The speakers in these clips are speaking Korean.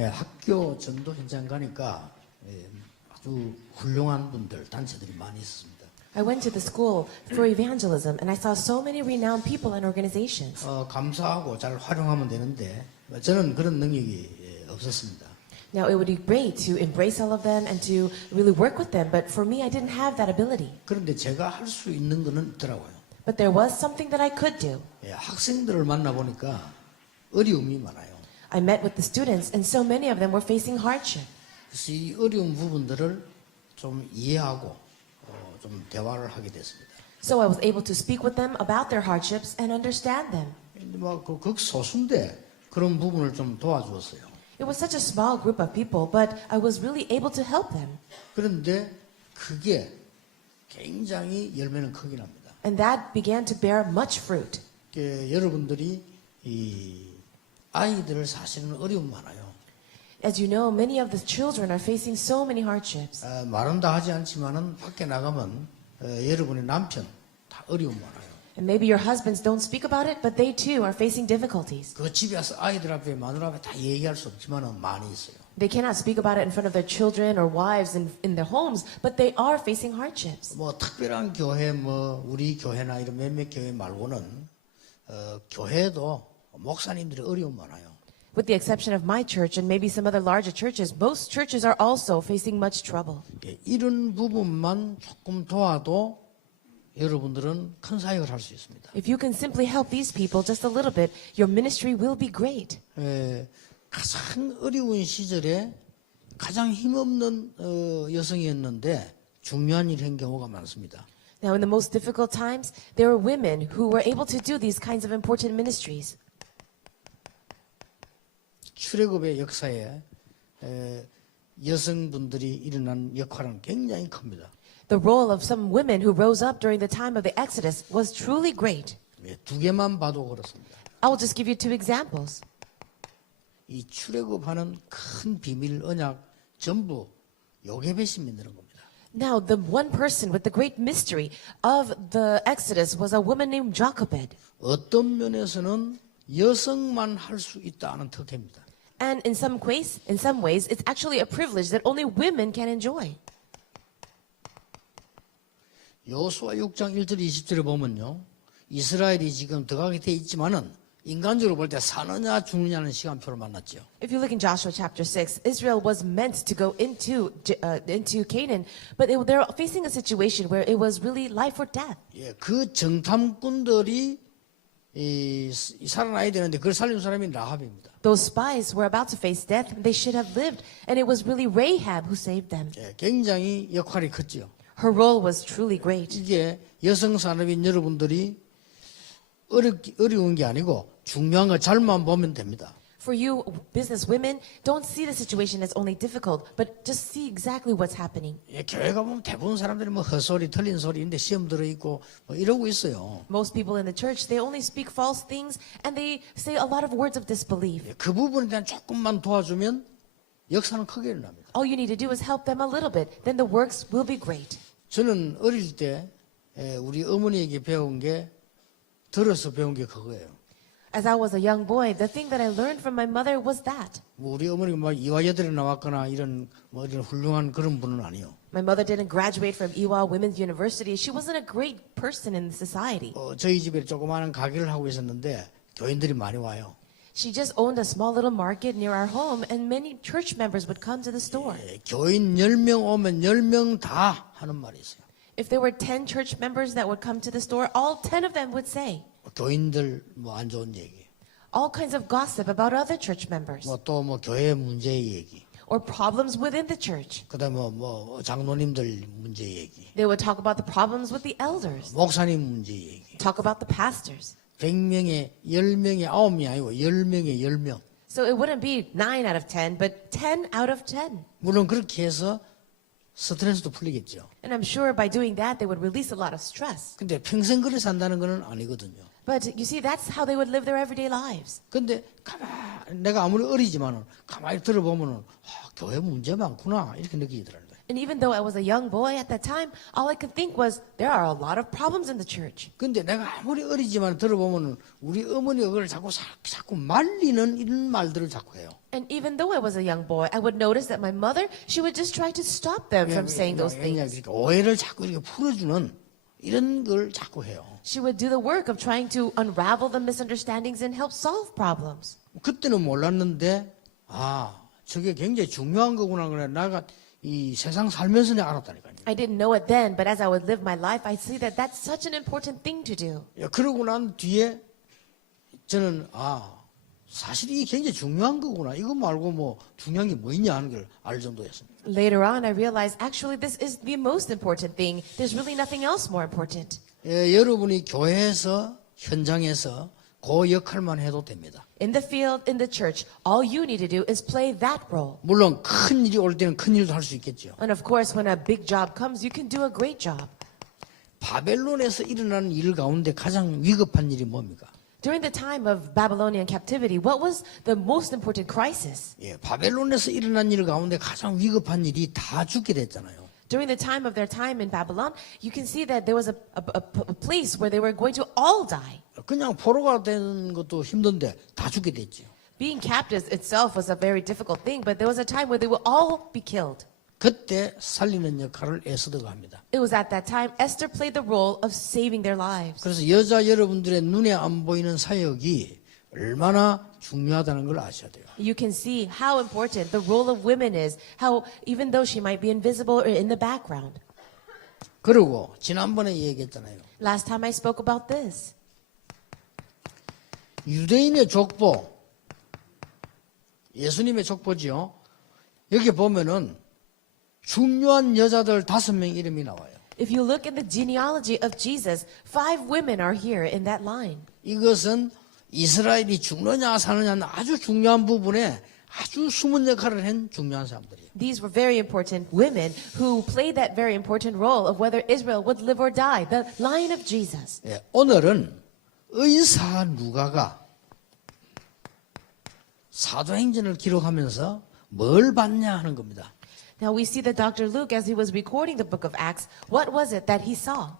예, 학교 전도 현장 가니까 아주 훌륭한 분들, 단체들이 많이 있습니다. I went to the school for evangelism and I saw so many renowned people and organizations. 감사하고 잘 활용하면 되는데 저는 그런 능력이 없었습니다. Now it would be great to embrace all of them and to really work with them, but for me I didn't have that ability. 그런데 제가 할 수 있는 거는 있더라고요. But there was something that I could do. 예, 학생들을 만나보니까 어려움이 많아요. I met with the students and so many of them were facing hardship. 그래서 이 어려운 부분들을 좀 이해하고 좀 대화를 하게 됐습니다. So I was able to speak with them about their hardships and understand them. 근데 그 극소수인데 그런 부분을 좀 도와주었어요. It was such a small group of people, but I was really able to help them. 그런데 그게 굉장히 열매는 크긴 합니다. And that began to bear much fruit. 여러분들이 이 아이들을 사실은 어려움 많아요. As you know, many of the children are facing so many hardships. 말은 다 하지 않지만은 밖에 나가면 여러분의 남편 다 어려움 많아요. And maybe your husbands don't speak about it, but they too are facing difficulties. 그 집에 와서 아이들 앞에 마누라 앞에 다 얘기할 수 없지만은 많이 있어요. They cannot speak about it in front of their children or wives in their homes, but they are facing hardships. 뭐 특별한 교회 우리 교회나 이런 몇몇 교회 말고는 교회도 목사님들이 어려움 많아요. With the exception of my church and maybe some other larger churches, most churches are also facing much trouble. 이런 부분만 조금 도와도 여러분들은 큰 사역을 할 수 있습니다. If you can simply help these people just a little bit, your ministry will be great. 가장 어려운 시절에 가장 힘없는 여성이었는데 중요한 일을 한 경우가 많습니다. Now, in the most difficult times, there were women who were able to do these kinds of important ministries. 출애굽의 역사에 여성분들이 일어난 역할은 굉장히 큽니다. The role of some women who rose up during the time of the Exodus was truly great. 두 개만 봐도 그렇습니다. I will just give you two examples. 이 출애굽하는 큰 비밀 언약 전부 요게벳이 만드는 겁니다. Now, the one person with the great mystery of the Exodus was a woman named Jochebed. 어떤 면에서는 여성만 할 수 있다는 특혜입니다. And in some ways, it's actually a privilege that only women can enjoy. 여호수아 6장 1절 20절에 보면요. 이스라엘이 지금 들어가게 돼 있지만은 인간적으로 볼 때 사느냐 죽느냐는 시간표를 만났죠. If you look in Joshua chapter 6, Israel was meant to go into Canaan, but they're facing a situation where it was really life or death. 예, 그 정탐꾼들이 살아나야 되는데 그걸 살린 사람이 라합입니다. Those spies were about to face death. They should have lived, and it was really Rahab who saved them. 예, 굉장히 역할이 컸죠. Her role was truly great. 이게 여성 산업인 여러분들이 어려운 게 아니고 중요한 거 잘만 보면 됩니다. For you business women, don't see the situation as only difficult, but just see exactly what's happening. 예, 교회 가보면 대부분 사람들이 뭐 헛소리 틀린 소리인데 시험 들어있고 뭐 이러고 있어요. Most people in the church, they only speak false things and they say a lot of words of disbelief. 예, 그 부분에 대한 조금만 도와주면 역사는 크게 일어납니다. All you need to do is help them a little bit, then the works will be great. 저는 어릴 때 우리 어머니에게 배운 게 들어서 배운 게 그거예요. As I was a young boy, the thing that I learned from my mother was that. 뭐 우리 어머니가 막 이화여대에 나왔거나 이런 훌륭한 그런 분은 아니요. My mother didn't graduate from Ewha Women's University. She wasn't a great person in society. 저희 집에 조그마한 가게를 하고 있었는데 교인들이 많이 와요. She just owned a small little market near our home, and many church members would come to the store. 교인 10명 오면 10명 다 하는 말이 있어요. If there were 10 church members that would come to the store, all 10 of them would say 교인들 뭐 안 좋은 얘기, all kinds of gossip about other church members 또 교회 문제 얘기, or problems within the church. 그다음에 뭐 장로님들 문제 얘기, They would talk about the problems with the elders, 목사님 문제 얘기. talk about the pastors. 100명에 10명에 9명이 아니고 10명에 10명. So it wouldn't be 9 out of 10, but 10 out of 10. 물론 그렇게 해서 스트레스도 풀리겠죠. And I'm sure by doing that, they would release a lot of stress. 근데 평생 그렇게 산다는 건 아니거든요. But you see, that's how they would live their everyday lives. 근데 내가 아무리 어리지만은 가만히 들어보면은 교회 문제 많구나 이렇게 느끼더라고요. And even though I was a young boy at that time, all I could think was, there are a lot of problems in the church. 근데 내가 아무리 어리지만 들어보면 우리 어머니가 그걸 자꾸 말리는 이런 말들을 자꾸 해요. And even though I was a young boy, I would notice that my mother, she would just try to stop them from saying those things. 그러니까 오해를 자꾸 이렇게 풀어주는 이런 걸 자꾸 해요. She would do the work of trying to unravel the misunderstandings and help solve problems. 그때는 몰랐는데 저게 굉장히 중요한 거구나 그래 내가 이 세상 살면서 내가 알았다니까요. I didn't know it then, but as I would live my life, I see that that's such an important thing to do. 그러고 난 뒤에 저는 사실 이게 굉장히 중요한 거구나. 이거 말고 뭐 중요한 게 뭐 있냐 하는 걸 알 정도였습니다. Later on, I realized actually this is the most important thing. There's really nothing else more important. 여러분이 교회에서 현장에서 그 역할만 해도 됩니다. In the field, in the church, all you need to do is play that role. 물론 큰 일이 올 때는 큰 일도 할 수 있겠죠. And of course, when a big job comes, you can do a great job. 바벨론에서 일어나는 일 가운데 가장 위급한 일이 뭡니까? During the time of Babylonian captivity, what was the most important crisis? 바벨론에서 일어난 일 가운데 가장 위급한 일이 다 죽게 됐잖아요. During the time of their time in Babylon, you can see that there was a place where they were going to all die. 그냥 포로가 되는 것도 힘든데 다 죽게 됐죠. Being captives itself was a very difficult thing, but there was a time where they would all be killed. 그때 살리는 역할을 에스더가 합니다. It was at that time Esther played the role of saving their lives. 그래서 여자 여러분들의 눈에 안 보이는 사역이 얼마나 중요하다는 걸 아셔야 돼요. You can see how important the role of women is, how even though she might be invisible or in the background. 그리고 지난번에 얘기했잖아요. Last time I spoke about this. 유대인의 족보, 예수님의 족보지요. 여기 보면은 중요한 여자들 5명 이름이 나와요. If you look in the genealogy of Jesus, 5 women are here in that line. 이것은 이스라엘이 죽느냐 사느냐는 아주 중요한 부분에 아주 숨은 역할을 한 중요한 사람들이에요. These were very important women who played that very important role of whether Israel would live or die, the line of Jesus. 오늘은 의사 누가가 사도행전을 기록하면서 뭘 봤냐 하는 겁니다. Now we see that Dr. Luke, as he was recording the book of Acts, what was it that he saw?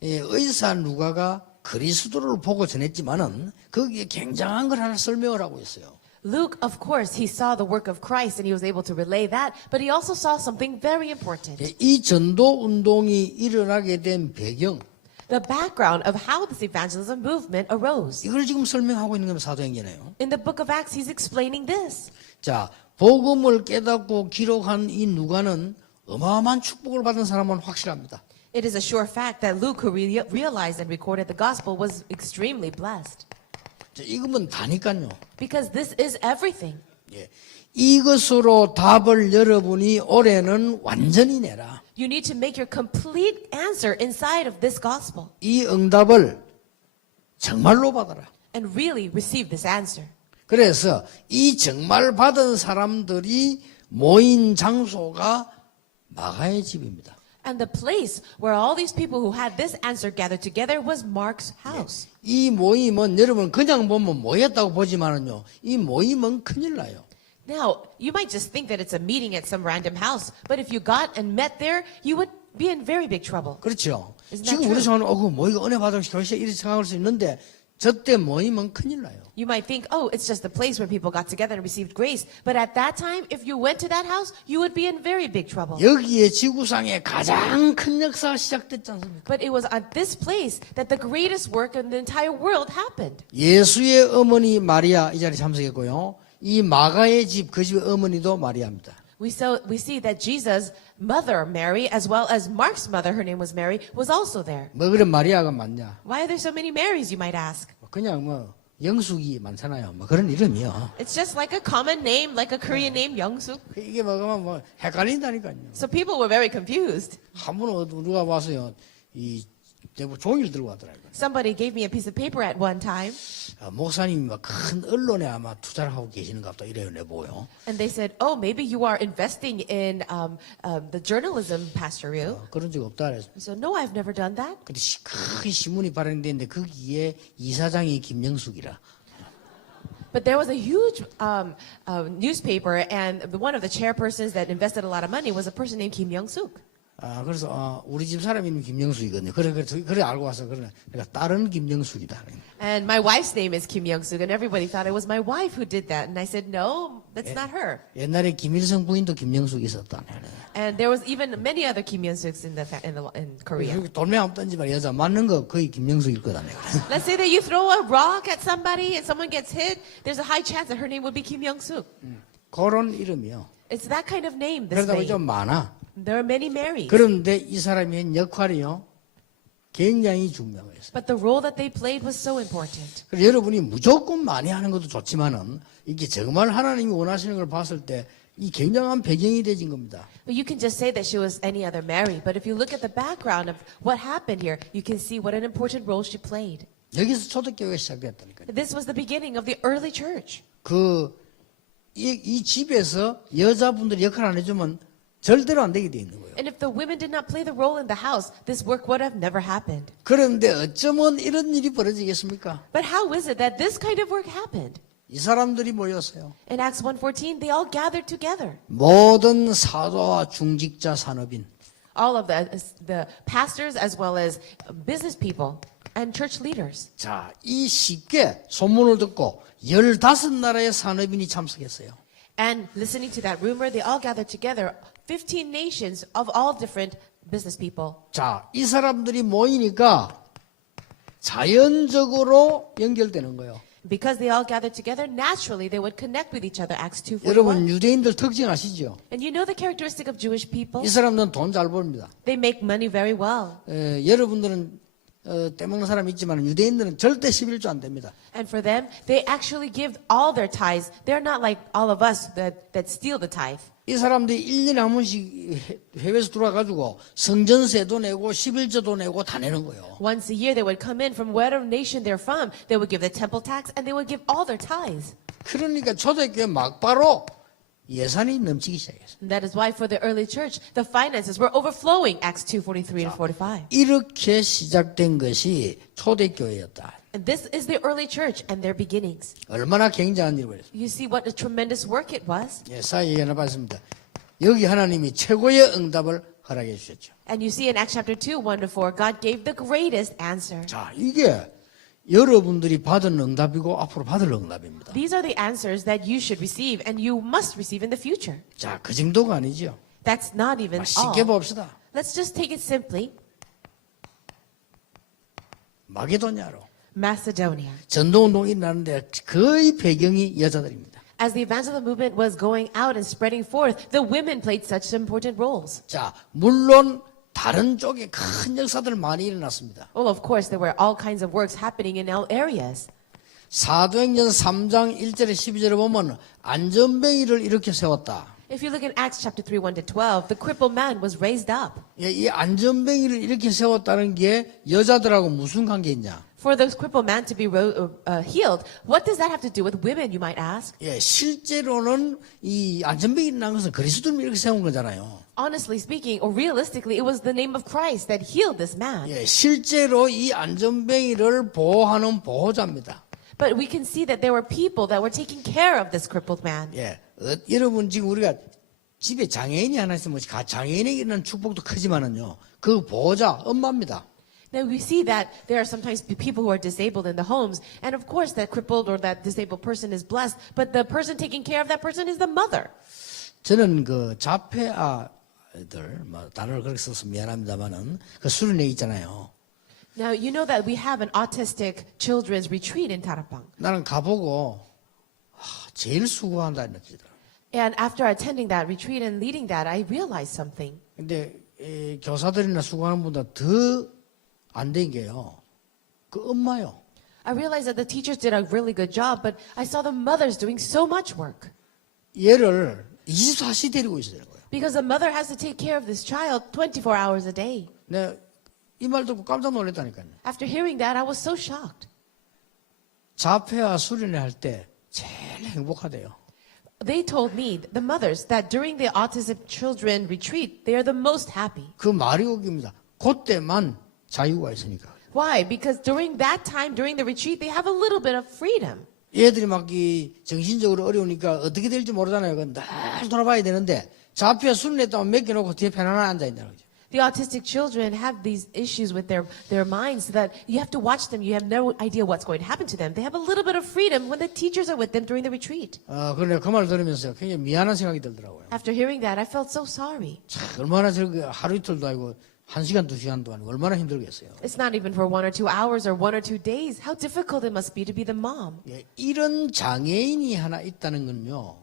의사 누가가 그리스도를 보고 전했지만은 거기에 굉장한 걸 하나 설명을 하고 있어요. Luke, of course, he saw the work of Christ and he was able to relay that, but he also saw something very important. 이 전도 운동이 일어나게 된 배경, The background of how this evangelism movement arose. 이걸 지금 설명하고 있는 게 사도행전이에요. In the book of Acts, he's explaining this. 자, 복음을 깨닫고 기록한 이 누가는 어마어마한 축복을 받은 사람은 확실합니다. It is a sure fact that Luke, who realized and recorded the gospel, was extremely blessed. 자, 이거면 다니까요. Because this is everything. 이것으로 답을 여러분이 올해는 완전히 내라. You need to make your complete answer inside of this gospel 이 응답을 정말로 받아라. and really receive this answer. 그래서 이 정말 받은 사람들이 모인 장소가 마가의 집입니다. And the place where all these people who had this answer gathered together was Mark's house. 이 모임은 여러분 그냥 보면 모였다고 보지만은요, 이 모임은 큰일 나요. Now, you might just think that it's a meeting at some random house, but if you got and met there, you would be in very big trouble. 그렇죠. Isn't that 지금 true? 우리 생각은 그 모이가 은혜 받은 교회 이렇게 생각할 수 있는데 저때 모임은 큰일 나요. You might think, oh, it's just a place where people got together and received grace. But at that time, if you went to that house, you would be in very big trouble. 여기에 지구상에 가장 큰 역사가 시작됐지 않습니까? But it was at this place that the greatest work in the entire world happened. 예수의 어머니 마리아 이 자리에 참석했고요. 이 마가의 집, 그 집의 어머니도 마리아입니다. We see that Jesus' mother, Mary, as well as Mark's mother, her name was Mary, was also there. 뭐 그런 마리아가 많냐? Why are there so many Marys, you might ask? 그냥 뭐 영숙이 많잖아요. 뭐 그런 이름이요. It's just like a common name, like a Korean name, Youngsuk. 이게 먹으면 뭐 헷갈린다니까요. So people were very confused. 한 번 누가 와서요, 이 대부분 종이를 들고 왔더라고요. Somebody gave me a piece of paper at one time, 목사님이 막 큰 언론에 아마 투자를 하고 계시는가 보다 이래요, 내보요. and they said, oh, maybe you are investing in the journalism, Pastor Ryu. 그런 적 없다 그래서. So, no, I've never done that. 근데 큰 신문이 발행됐는데 거기에 이사장이 김영숙이라. But there was a huge newspaper, and one of the chairpersons that invested a lot of money was a person named Kim Young-suk. 그래서 우리 집 사람 이름이 김영숙이거든요. 그래 알고 와서 내가 다른 김영숙이다. And my wife's name is Kim Young-suk, and everybody thought it was my wife who did that. And I said, no, that's not her. 옛날에 김일성 부인도 김영숙이 있었다. And there was even many other Kim Young-suks in Korea. 돌멩이 한번 던지면 여자 맞는 거 거의 김영숙일 거다. Let's say that you throw a rock at somebody and someone gets hit, there's a high chance that her name would be Kim Young-suk. 그런 이름이요. It's that kind of name, this 그러다 보니 좀 name. 많아. There are many Marys. 그런데 이 사람이 한 역할이요. 굉장히 중요했어요. But the role that they played was so important. 그래서 여러분이 무조건 많이 하는 것도 좋지만은 이게 정말 하나님이 원하시는 걸 봤을 때 이 굉장한 배경이 되진 겁니다. But you can just say that she was any other Mary. But if you look at the background of what happened here, you can see what an important role she played. 여기서 초대교회가 시작됐다니까요. This was the beginning of the early church. 이 집에서 여자분들이 역할 안 해주면 절대로 안 되게 돼 있는 거예요. And if the women did not play the role in the house, this work would have never happened. 그런데 어쩌면 이런 일이 벌어지겠습니까? But how is it that this kind of work happened? 이 사람들이 모였어요. In Acts 1:14, they all gathered together. 모든 사도와 중직자 산업인. All of the pastors as well as business people and church leaders. 자, 이 쉽게 소문을 듣고 15나라의 산업인이 참석했어요. And listening to that rumor, they all gathered together, 15 nations of all different business people. 자, 이 사람들이 모이니까 자연적으로 연결되는 거예요. Because they all gathered together, naturally they would connect with each other. Acts 여러분 2:41. 유대인들 특징 아시죠? And you know the characteristic of Jewish people? 이 사람들은 돈 잘 벌입니다. They make money very well. 여러분들은 떼먹는 사람 있지만 유대인들은 절대 11조 안 됩니다. And for them, they actually give all their tithes. They're not like all of us that steal the tithe. 이 사람들이 1년에 한 번씩 해외에서 들어와가지고 성전세도 내고 11조도 내고 다 내는 거예요. Once a year, they would come in from whatever nation they're from. They would give the temple tax and they would give all their tithes. 그러니까 초대교회 막바로 예산이 넘치기 시작했어요. And that is why for the early church, the finances were overflowing. Acts 2:43 and 45. 이렇게 시작된 것이 초대교회였다. And this is the early church and their beginnings. 얼마나 굉장한 일을 했어요. You see what a tremendous work it was. 예사야 얘기하나 봤습니다. 여기 하나님이 최고의 응답을 허락해 주셨죠. And you see in Acts chapter 2, 1-4, God gave the greatest answer. 자, 이게 여러분들이 받은 응답이고 앞으로 받을 응답입니다. These are the answers that you should receive and you must receive in the future. 자, 그 정도가 아니죠. That's not even 쉽게 all. 봅시다. Let's just take it simply. 마게도냐로 Macedonia. 전도운동이 일어나는데 거의 배경이 여자들입니다. As the evangelism movement was going out and spreading forth, the women played such important roles. 자, 물론 다른 쪽에 큰 역사들 많이 일어났습니다. Well, of course, there were all kinds of works happening in all areas. 사도행전 3장 1절에 12절에 보면 안전뱅이를 이렇게 세웠다. If you look in Acts chapter 3, 1-12, the crippled man was raised up. 예, 이 안전뱅이를 이렇게 세웠다는 게 여자들하고 무슨 관계 있냐? For the crippled man to be healed, what does that have to do with women, you might ask? 예, 실제로는 이 안전뱅이를 난 것은 그리스도님이 이렇게 세운 거잖아요. Honestly speaking, or realistically, it was the name of Christ that healed this man. 예, 실제로 이 안전뱅이를 보호하는 보호자입니다. But we can see that there were people that were taking care of this crippled man. 예, 여러분 지금 우리가 집에 장애인이 하나 있으면 장애인에게 있는 축복도 크지만은요, 그 보호자 엄마입니다. Now we see that there are sometimes people who are disabled in the homes, and of course that crippled or that disabled person is blessed, but the person taking care of that person is the mother. 저는 그 자폐아들, 단어를 그렇게 써서 미안합니다만은 그 수련회 있잖아요. Now you know that we have an autistic children's retreat in Tarapang. 나는 가보고 제일 수고한다 느끼더라. And after attending that retreat and leading that, I realized something. 근데 교사들이나 수고하는 분보다 더 안 된 게요. 그 엄마요. I realized that the teachers did a really good job, but I saw the mothers doing so much work. 얘를 24시 데리고 있어야 되는 거예요. Because the mother has to take care of this child 24 hours a day. 내가 이 말 듣고 깜짝 놀랐다니까요. After hearing that, I was so shocked. 자폐아 수련회 할 때 제일 행복하대요. They told me, the mothers, that during the autism children retreat, they are the most happy. 그 말이 웃깁니다. 그때만 자유가 있으니까. Why? Because during that time, during the retreat, they have a little bit of freedom. 얘들이 막 이 정신적으로 어려우니까 어떻게 될지 모르잖아요. 늘 돌아봐야 되는데 좌표에 순례했다면 맡겨놓고 뒤에 편안하게 앉아있다는 거죠. The autistic children have these issues with their minds so that you have to watch them. You have no idea what's going to happen to them. They have a little bit of freedom when the teachers are with them during the retreat. 그런데 그 말 들으면서 굉장히 미안한 생각이 들더라고요. After hearing that, I felt so sorry. 참, 얼마나 저렇게 하루 이틀도 아니고 1시간, 2시간도 아니고 얼마나 힘들겠어요. It's not even for 1 or 2 hours or 1 or 2 days. How difficult it must be to be the mom. 예, 이런 장애인이 하나 있다는 건요.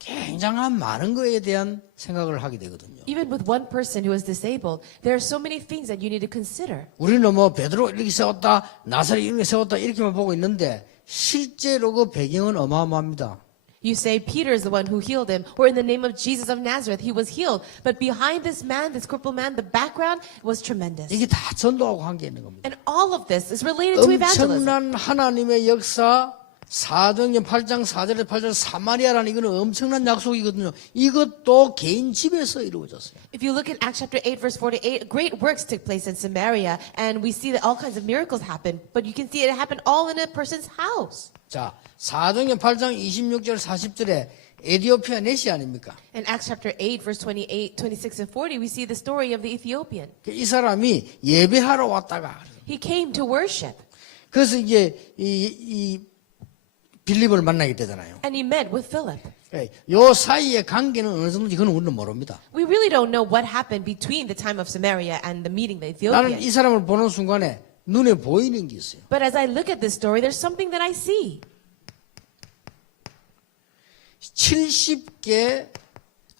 굉장한 많은 거에 대한 생각을 하게 되거든요. Even with one person who is disabled, there are so many things that you need to consider. 우리는 뭐 베드로 이렇게 세웠다, 나사렛 이렇게 세웠다 이렇게만 보고 있는데 실제로 그 배경은 어마어마합니다. You say Peter is the one who healed him, or in the name of Jesus of Nazareth, he was healed. But behind this man, this crippled man, the background was tremendous. 이게 다 전도하고 관계 있는 겁니다. And all of this is related to evangelism. 엄청난 하나님의 역사, 사도행전 8장 4절에 8절 사마리아라는 이거는 엄청난 약속이거든요. 이것도 개인 집에서 이루어졌어요. If you look at Acts chapter 8, verse 48, great works took place in Samaria, and we see that all kinds of miracles happened. But you can see it happened all in a person's house. 자, 사도행전 8장 26절 40절에 에디오피아 내시 아닙니까? In Acts chapter 8, verse 28, 26, and 40, we see the story of the Ethiopian. 이 사람이 예배하러 왔다가 He came to worship, 그래서 이제 이 빌립을 만나게 되잖아요. and he met with Philip. 요 사이의 관계는 어느 정도인지 그건 우리는 모릅니다. We really don't know what happened between the time of Samaria and the meeting the 나는 Ethiopian. 이 사람을 보는 순간에 눈에 보이는 게 있어요. But as I look at this story, there's something that I see. 70개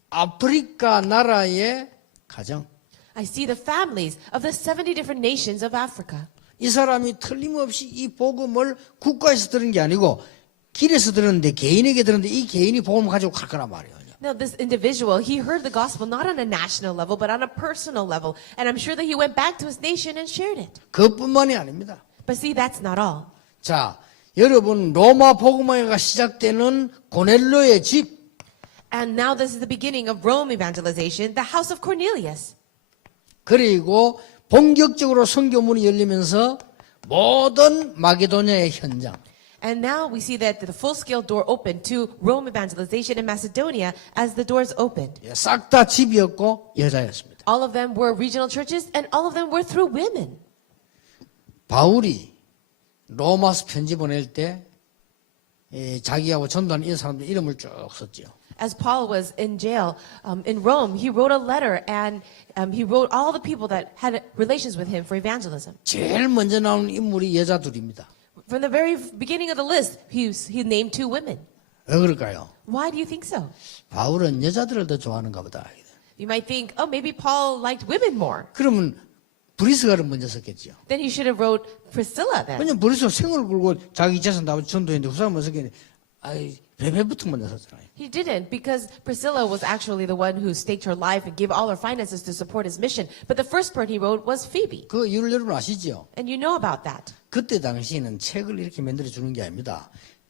아프리카 나라의 가정. I see the families of the 70 different nations of Africa. 이 사람이 틀림없이 이 복음을 국가에서 들은 게 아니고 길에서 들었는데 개인에게 들었는데 이 개인이 복음을 가지고 갈 거란 말이에요. Now, this individual, he heard the gospel not on a national level, but on a personal level. And I'm sure that he went back to his nation and shared it. 그것뿐만이 아닙니다. But see, that's not all. 자, 여러분 로마 복음화가 시작되는 고넬료의 집. And now this is the beginning of Rome evangelization, the house of Cornelius. 그리고 본격적으로 선교문이 열리면서 모든 마게도냐의 현장. And now we see that the full-scale door opened to Rome evangelization in Macedonia as the doors opened. 싹 다 집이었고 여자였습니다. All of them were regional churches, and all of them were through women. 바울이 로마서 편지 보낼 때 자기하고 전도하는 이 사람들 이름을 쭉 썼죠. As Paul was in jail in Rome, he wrote a letter, and he wrote all the people that had relations with him for evangelism. 제일 먼저 나오는 인물이 여자 둘입니다. From the very beginning of the list, he named 2 women. 왜 그럴까요? Why do you think so? 바울은 여자들을 더 좋아하는가 보다. You might think, oh, maybe Paul liked women more. 그러면 브리스가를 먼저 썼겠죠. Then he should have wrote Priscilla then. 왜냐면 브리스가 생을 걸고 자기 재산 다 전도했는데 그 사람은 썼겠네. 베베부터 먼저 썼잖아요. He didn't, because Priscilla was actually the one who staked her life and gave all her finances to support his mission. But the first part he wrote was Phoebe. 그 이유를 여러분 아시죠? And you know about that. 그때 당시에는 책을 이렇게 만들어 주는 게 아닙니다.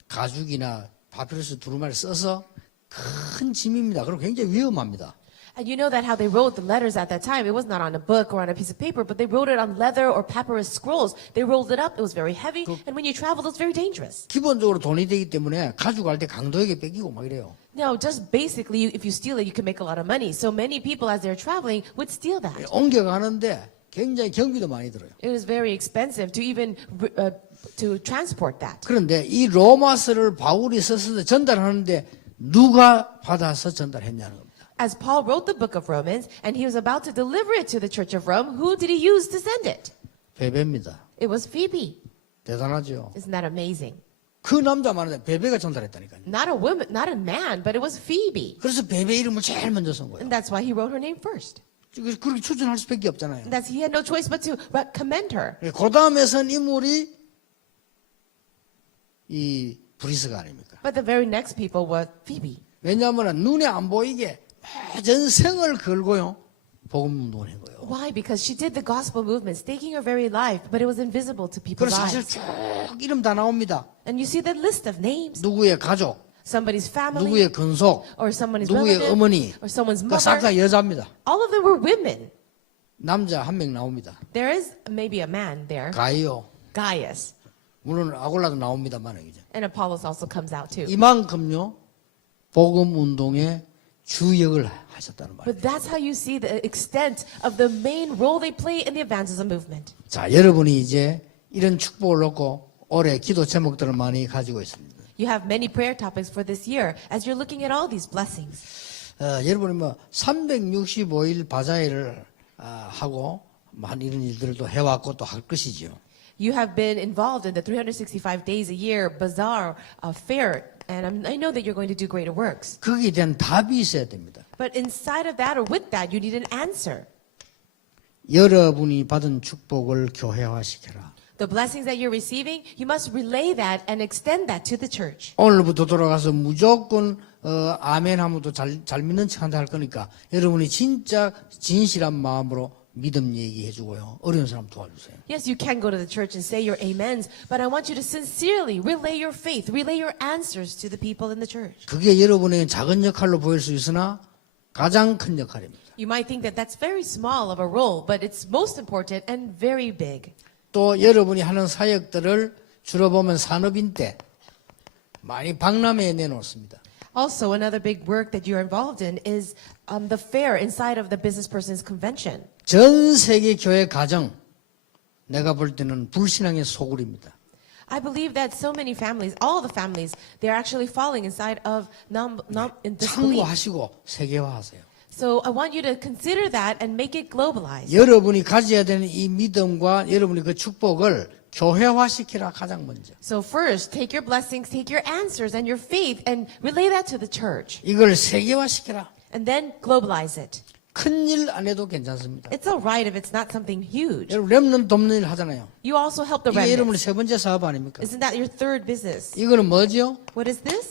가죽이나 파피루스 두루마리 써서 큰 짐입니다. 그리고 굉장히 위험합니다. And you know that how they wrote the letters at that time, it was not on a book or on a piece of paper, but they wrote it on leather or papyrus scrolls. They rolled it up, it was very heavy, and when you traveled, it was very dangerous. 기본적으로 돈이 되기 때문에 가져갈 때 강도에게 뺏기고 막 이래요. Now, just basically, if you steal it, you can make a lot of money. So many people, as they're traveling, would steal that. 옮겨가는데 굉장히 경비도 많이 들어요. It was very expensive to even to transport that. 그런데 이 로마서를 바울이 썼을 때 전달하는데 누가 받아서 전달했냐는 겁니다. As Paul wrote the book of Romans, and he was about to deliver it to the church of Rome, who did he use to send it? 베베입니다. It was Phoebe. 대단하죠. Isn't that amazing? 그 남자만한테 베베가 전달했다니까요. Not a woman, not a man, but it was Phoebe. 그래서 베베 이름을 제일 먼저 쓴 거예요. And that's why he wrote her name first. 그렇게 추천할 수밖에 없잖아요. And that's, he had no choice but to recommend her. 그 다음에 선 인물이 이 브리스가 아닙니까? But the very next people were Phoebe. 왜냐하면 눈에 안 보이게 전생을 걸고요. 복음 운동을 한 거예요. Why? Because she did the gospel movement, staking her very life, but it was invisible to people's 그래서 사실 eyes. 쭉 이름 다 나옵니다. And you see the list of names. 누구의 가족, Somebody's family, 누구의 근속, or someone's 누구의 relative, 어머니, or someone's 싹 다 mother. 여자입니다. All of them were women. 남자 한 명 나옵니다. There is maybe a man there, 가이오. Gaius. 물론 아골라도 나옵니다만 이제 And Apollos also comes out too. 이만큼요 복음 운동의 주역을 하셨다는 말이에요. But that's how you see the extent of the main role they play in the evangelism movement. 자, 여러분이 이제 이런 축복을 얻고 올해 기도 제목들을 많이 가지고 있습니다. You have many prayer topics for this year as you're looking at all these blessings. 여러분이 뭐 365일 바자회를 하고 한 이런 일들도 해왔고 또 할 것이죠. You have been involved in the 365 days a year bazaar fair, and I know that you're going to do greater works. 거기에 대한 답이 있어야 됩니다. But inside of that or with that, you need an answer. 여러분이 받은 축복을 교회화시켜라. The blessings that you're receiving, you must relay that and extend that to the church. 오늘부터 돌아가서 무조건 아멘 하면도 잘 믿는 척 한다 할 거니까 여러분이 진짜 진실한 마음으로 믿음 얘기해 주고요. 어려운 사람 도와주세요. Yes, you can go to the church and say your amens, but I want you to sincerely relay your faith, relay your answers to the people in the church. 그게 여러분에게 작은 역할로 보일 수 있으나 가장 큰 역할입니다. You might think that that's very small of a role, but it's most important and very big. 또 여러분이 하는 사역들을 주로 보면 산업인 때 많이 박람회에 내놓습니다. Also, another big work that you're involved in is the fair inside of the business person's convention. 전 세계 교회 가정 내가 볼 때는 불신앙의 소굴입니다. I believe that so many families, all the families, they're actually falling inside of in disbelief. 참고하시고 세계화하세요. So I want you to consider that and make it globalized. 여러분이 가져야 되는 이 믿음과 여러분의 그 축복을 교회화시키라 가장 먼저. So first, take your blessings, take your answers and your faith and relay that to the church. 이걸 세계화시키라. And then globalize it. 큰일 안 해도 괜찮습니다. It's all right if it's not something huge. 여러분 렘넌트 돕는 일 하잖아요. You also help the 이게 여러분의 remnants. 세 번째 사업 아닙니까? Isn't that your third business? 이거는 뭐죠? What is this?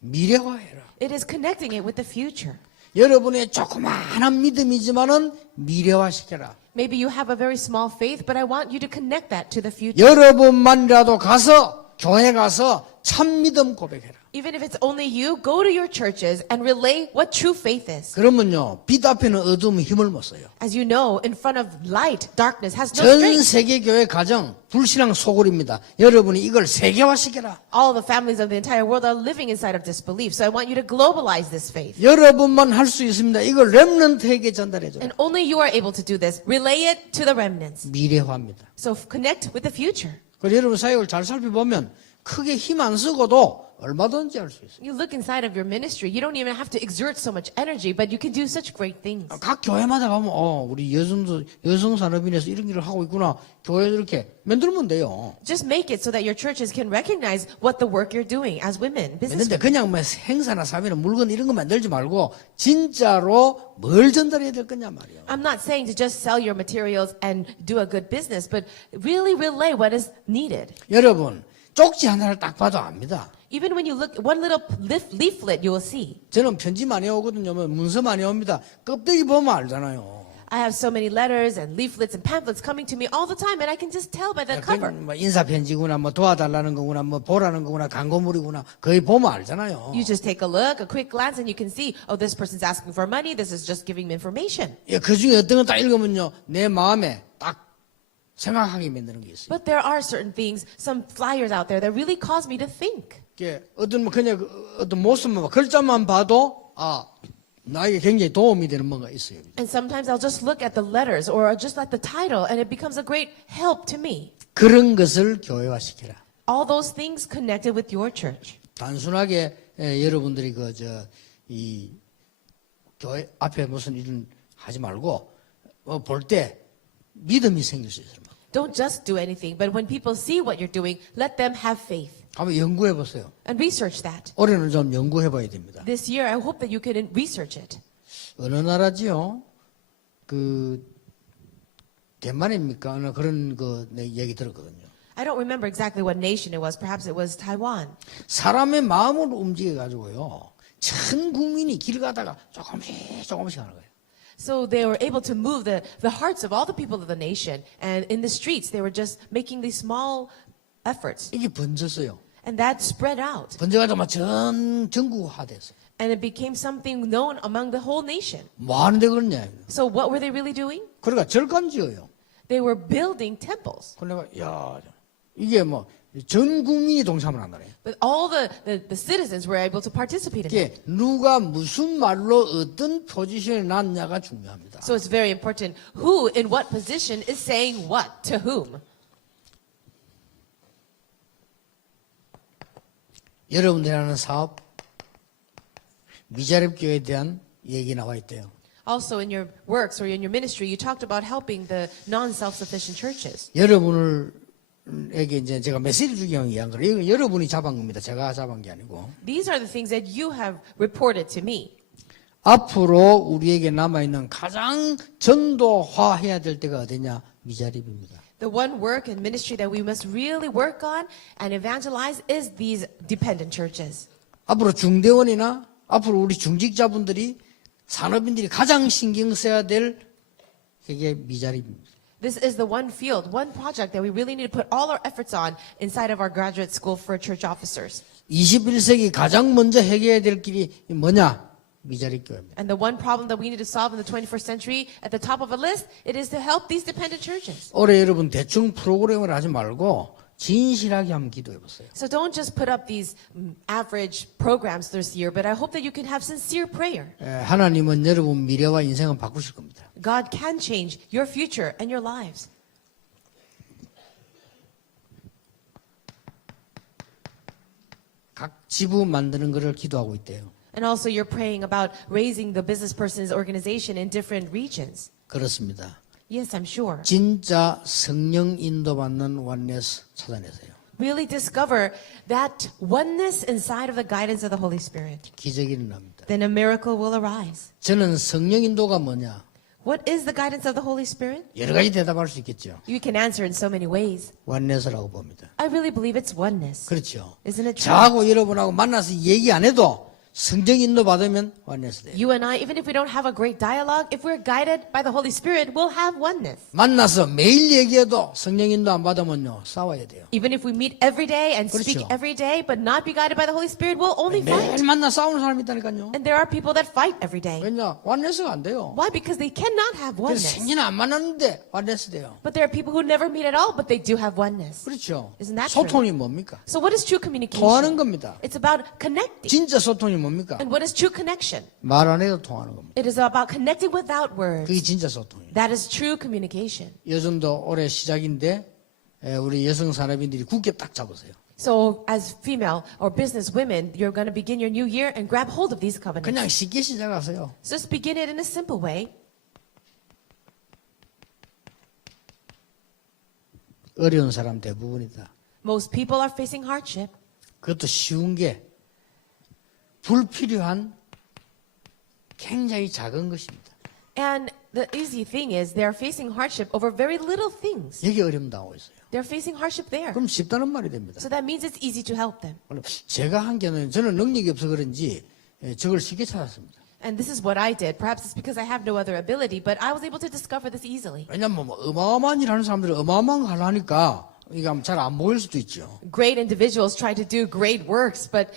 미래화해라. It is connecting it with the future. 여러분의 조그마한 믿음이지만은 미래화시켜라. Maybe you have a very small faith, but I want you to connect that to the future. 여러분만이라도 가서 교회 가서 참 믿음 고백해라. Even if it's only you, go to your churches and relay what true faith is. 그러면요 빛 앞에는 어둠이 힘을 못 써요. As you know, in front of light, darkness has no 전 strength. 세계 교회 가정 불신앙 소굴입니다. 여러분이 이걸 세계화시켜라. All the families of the entire world are living inside of disbelief. So I want you to globalize this faith. 여러분만 할 수 있습니다. 이걸 렘넌트에게 전달해줘라. And only you are able to do this. Relay it to the remnants. 미래화입니다. So connect with the future. 그래서 여러분 사역을 잘 살펴보면 크게 힘 안 쓰고도 얼마든지 할 수 있어요. You look inside of your ministry, you don't even have to exert so much energy, but you can do such great things. 각 교회마다 가면 우리 여성 산업인에서 이런 일을 하고 있구나. 교회 이렇게 만들면 돼요. Just make it so that your churches can recognize what the work you're doing as women, business. 근데 그냥 뭐 행사나 사회나 물건 이런 거 만들지 말고 진짜로 뭘 전달해야 될 거냐 말이에요. I'm not saying to just sell your materials and do a good business, but really relay what is needed. 여러분 쪽지 하나를 딱 봐도 압니다. Even when you look, one little leaflet you will see. 저는 편지 많이 오거든요. 문서 많이 옵니다. 껍데기 보면 알잖아요. I have so many letters and leaflets and pamphlets coming to me all the time, and I can just tell by the cover. 그냥 뭐 인사 편지구나, 뭐 도와달라는 거구나, 뭐 보라는 거구나, 광고물이구나. 거의 보면 알잖아요. You just take a look, a quick glance, and you can see, oh, this person's asking for money, this is just giving me information. 예, 그 중에 어떤 건 딱 읽으면요, 내 마음에 딱 생각하게 만드는 게 있어요. But there are certain things, some flyers out there that really cause me to think. 이게 어떤 뭐 그냥 어떤 모습만 글자만 봐도 나에게 굉장히 도움이 되는 뭔가 있어요. And sometimes I'll just look at the letters or just at the title, and it becomes a great help to me. 그런 것을 교회화시켜라. All those things connected with your church. 단순하게 여러분들이 이 교회 앞에 무슨 일은 하지 말고 볼 때 믿음이 생길 수 있어요. Don't just do anything, but when people see what you're doing, let them have faith. 한번 연구해 보세요. And research that. 올해는 좀 연구해 봐야 됩니다. This year, I hope that you can research it. 어느 나라지요? 대만입니까? 어느 그런 내 얘기 들었거든요. I don't remember exactly what nation it was. Perhaps it was Taiwan. 사람의 마음을 움직여 가지고요. 전 국민이 길 가다가 조금씩 하는 거예요. So they were able to move the hearts of all the people of the nation. And in the streets, they were just making these small efforts. 이게 번졌어요. And that spread out. 번져가지고 막 전국화됐어요. And it became something known among the whole nation. 뭐 하는데 그러냐. So what were they really doing? 그러니까 절간 지어요. They were building temples. 그래가 야 이게 뭐 전 국민이 동참을 한다네. But all the citizens were able to participate in it. 이게 누가 무슨 말로 어떤 포지션에 놨냐가 중요합니다. So it's very important who in what position is saying what to whom. 여러분들이 하는 사업, 미자립 교회에 대한 얘기 나와 있대요. Also in your works or in your ministry, you talked about helping the non-self-sufficient churches. 여러분에게 이제 제가 메시지 주기 위한 이야기한 거예요. 이거 여러분이 잡은 겁니다. 제가 잡은 게 아니고. These are the things that you have reported to me. 앞으로 우리에게 남아있는 가장 전도화해야 될 때가 어디냐? 미자립입니다. The one work and ministry that we must really work on and evangelize is these dependent churches. 앞으로 중대원이나 앞으로 우리 중직자분들이 산업인들이 가장 신경 써야 될 그게 미자립입니다. This is the one field, one project that we really need to put all our efforts on inside of our graduate school for church officers. 21세기 가장 먼저 해결해야 될 길이 뭐냐? 미자립 교회입니다. And the one problem that we need to solve in the 21st century, at the top of a list, it is to help these dependent churches. 올해 여러분 대충 프로그램을 하지 말고 진실하게 한번 기도해 보세요. So don't just put up these average programs this year, but I hope that you can have sincere prayer. 하나님은 여러분 미래와 인생을 바꾸실 겁니다. God can change your future and your lives. 각 지부 만드는 것을 기도하고 있대요. And also you're praying about raising the business person's organization in different regions. 그렇습니다. Yes, I'm sure. 진짜 성령 인도받는 원네스 찾아내세요. Really discover that oneness inside of the guidance of the Holy Spirit. 기적이 일어납니다. Then a miracle will arise. 저는 성령 인도가 뭐냐? What is the guidance of the Holy Spirit? 여러 가지 대답할 수 있겠죠. You can answer in so many ways. 원네스라고 봅니다. I really believe it's oneness. 그렇죠. Isn't it true? 저하고 여러분하고 만나서 얘기 안 해도 성령 인도 받으면 원네스 돼요. You and I, even if we don't have a great dialogue, if we're guided by the Holy Spirit, we'll have oneness. 만나서 매일 얘기해도 성령 인도 안 받으면요 싸워야 돼요. Even if we meet every day and speak 그렇죠. every day, but not be guided by the Holy Spirit, we'll only 매일 fight. 만나 싸우는 사람이 있다니까요. And there are people that fight every day. 왜냐? 원네스가 안 돼요. Why? Because they cannot have 그래서 oneness. 생전 안 만났는데 원네스 돼요. But there are people who never meet at all, but they do have oneness. 그렇죠. Isn't that true? 소통이 뭡니까? So what is true 통하는 communication? 겁니다. It's about connecting. 진짜 소통이 뭡니까? And what is true connection? 말 안 해도 통하는 겁니다. It is about connecting without words. 그게 진짜 소통이에요. That is true communication. 요즘도 올해 시작인데 우리 여성 산업인들이 굳게 딱 잡으세요. So as female or business women, you're going to begin your new year and grab hold of these covenants. 그냥 쉽게 시작하세요. Just begin it in a simple way. 어려운 사람 대부분이다. Most people are facing hardship. 그것도 쉬운 게 불필요한 굉장히 작은 것입니다. And the easy thing is they're facing hardship over very little things. 여기 어려움 나오고 있어요. They're facing hardship there. 그럼 쉽다는 말이 됩니다. So that means it's easy to help them. 제가 한 게는 저는 능력이 없어 그런지 저걸 쉽게 찾았습니다. And this is what I did. Perhaps it's because I have no other ability, but I was able to discover this easily. 왜냐면 뭐 어마어마한 일 하는 사람들은 어마어마한 걸 하니까 이게 잘 안 보일 수도 있죠. Great individuals try to do great works, but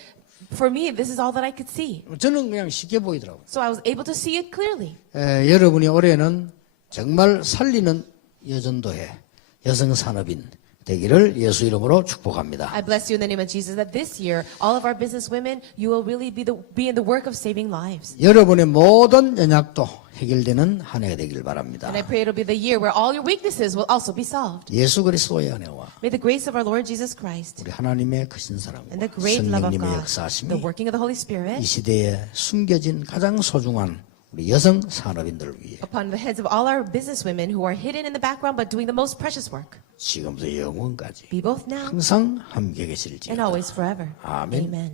for me, this is all that I could see. 저는 그냥 쉽게 보이더라고요. So I was able to see it clearly. 여러분이 올해는 정말 살리는 여전도회 여성 산업인 되기를 예수 이름으로 축복합니다. I bless you in the name of Jesus that this year, all of our business women, you will really be in the work of saving lives. 여러분의 모든 연약도 해결되는 한 해가 되길 바랍니다. And I pray it'll be the year where all your weaknesses will also be solved. 예수 그리스도의 은혜와 May the grace of our Lord Jesus Christ 우리 하나님의 크신 사랑과 and the great love of 성령님의 God, 역사하심이 the working of the Holy 이 Spirit, 시대에 숨겨진 가장 소중한 우리 여성 산업인들을 위해 upon the heads of all our business women who are hidden in the background but doing the most precious work, 지금부터 영원까지 be both now 항상 함께 and 계실지어다. always forever. 아멘. Amen.